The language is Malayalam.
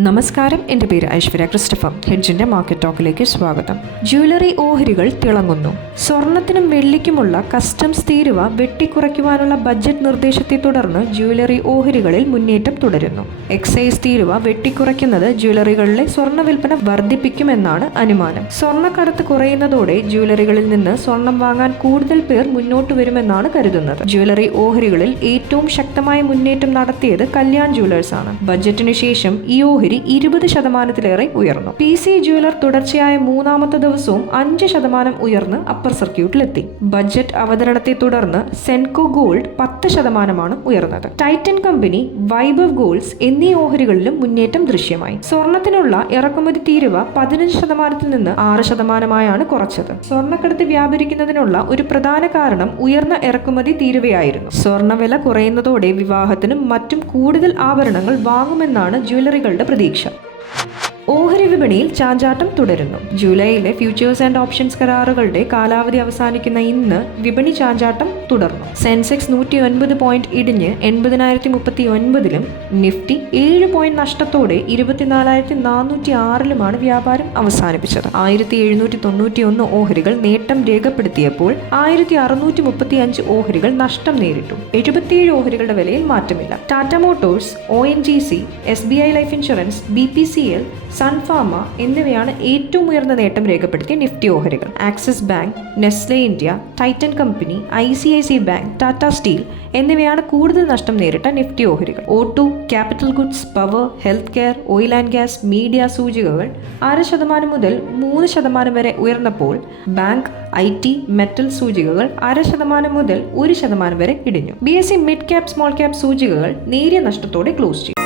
നമസ്കാരം. എന്റെ പേര് ഐശ്വര്യ ക്രിസ്റ്റഫർ. ഹെഡ്ജിന്റെ മാർക്കറ്റ് ടോക്കിലേക്ക് സ്വാഗതം. ജ്വല്ലറി ഓഹരികൾ തിളങ്ങുന്നു. സ്വർണത്തിനും വെള്ളിക്കുമുള്ള കസ്റ്റംസ് തീരുവ വെട്ടിക്കുറയ്ക്കുവാനുള്ള ബജറ്റ് നിർദ്ദേശത്തെ തുടർന്ന് ജ്വല്ലറി ഓഹരികളിൽ മുന്നേറ്റം തുടരുന്നു. എക്സൈസ് തീരുവ വെട്ടിക്കുറയ്ക്കുന്നത് ജ്വല്ലറികളിലെ സ്വർണ വിൽപ്പന വർദ്ധിപ്പിക്കുമെന്നാണ് അനുമാനം. സ്വർണക്കടത്ത് കുറയുന്നതോടെ ജ്വല്ലറികളിൽ നിന്ന് സ്വർണം വാങ്ങാൻ കൂടുതൽ പേർ മുന്നോട്ട് വരുമെന്നാണ് കരുതുന്നത്. ജ്വല്ലറി ഓഹരികളിൽ ഏറ്റവും ശക്തമായ മുന്നേറ്റം നടത്തിയത് കല്യാൺ ജ്വല്ലേഴ്സാണ്. ആണ് ബജറ്റിനു ശേഷം ഈ ഓഹരി ഇരുപത് ശതമാനത്തിലേറെ ഉയർന്നു. പി സി ജ്വല്ലർ തുടർച്ചയായ മൂന്നാമത്തെ ദിവസവും അഞ്ച് ശതമാനം ഉയർന്ന് അപ്പർ സർക്യൂട്ടിലെത്തി. ബജറ്റ് അവതരണത്തെ തുടർന്ന് സെൻകോ ഗോൾഡ് പത്ത് ശതമാനമാണ് ഉയർന്നത്. ടൈറ്റൻ കമ്പനി വൈഭവ് ഗോൾഡ്സ് എന്നീ ഓഹരികളിലും മുന്നേറ്റം ദൃശ്യമായി. സ്വർണത്തിനുള്ള ഇറക്കുമതി തീരുവ പതിനഞ്ച് ശതമാനത്തിൽ നിന്ന് ആറ് ശതമാനമായാണ് കുറച്ചത്. സ്വർണക്കടത്ത് വ്യാപരിക്കുന്നതിനുള്ള ഒരു പ്രധാന കാരണം ഉയർന്ന ഇറക്കുമതി തീരുവയായിരുന്നു. സ്വർണവില കുറയുന്നതോടെ വിവാഹത്തിനും മറ്റും കൂടുതൽ ആഭരണങ്ങൾ വാങ്ങുമെന്നാണ് ജ്വല്ലറികളുടെ പ്രതീക്ഷ. വിപണിയിൽ ചാഞ്ചാട്ടം തുടരുന്നു. ജൂലൈയിലെ ഫ്യൂച്ചേഴ്സ് ആൻഡ് ഓപ്ഷൻസ് കരാറുകളുടെ കാലാവധി അവസാനിക്കുന്ന ഇന്ന് വിപണി ചാഞ്ചാട്ടം തുടർന്നു. സെൻസെക്സ് നൂറ്റി ഒൻപത് പോയിന്റ് ഇടിഞ്ഞ് എൺപതിനായിരത്തി മുപ്പത്തി ഒൻപതിലും നിഫ്റ്റി ഏഴ് പോയിന്റ് നഷ്ടത്തോടെ ഇരുപത്തിനാലായിരത്തി നാനൂറ്റി ആറിലുമാണ് വ്യാപാരം അവസാനിപ്പിച്ചത്. ആയിരത്തി എഴുന്നൂറ്റി തൊണ്ണൂറ്റി ഒന്ന് ഓഹരികൾ നേട്ടം രേഖപ്പെടുത്തിയപ്പോൾ ആയിരത്തി അറുന്നൂറ്റി മുപ്പത്തി അഞ്ച് ഓഹരികൾ നഷ്ടം നേരിട്ടു. എഴുപത്തിയേഴ് ഓഹരികളുടെ വിലയിൽ മാറ്റമില്ല. Tata Motors O N G C S B I Life Insurance B P C L Sun Pharma എന്നിവയാണ് ഏറ്റവും ഉയർന്ന നേട്ടം രേഖപ്പെടുത്തിയ നിഫ്റ്റി ഓഹരികൾ. Axis Bank Nestle India Titan Company I C I C Bank Tata Steel എന്നിവയാണ് കൂടുതൽ നഷ്ടം നേരിട്ട നിഫ്റ്റി ഓഹരികൾ. Auto capital goods power healthcare oil and gas media സൂചികകൾ അര ശതമാനം മുതൽ മൂന്ന് ശതമാനം വരെ ഉയർന്നപ്പോൾ ബാങ്ക് ഐ ടി മെറ്റൽ സൂചികകൾ അര ശതമാനം മുതൽ ഒരു ശതമാനം വരെ ഇടിഞ്ഞു. B S E mid cap small cap സൂചികകൾ നേരിയ നഷ്ടത്തോടെ ക്ലോസ് ചെയ്തു.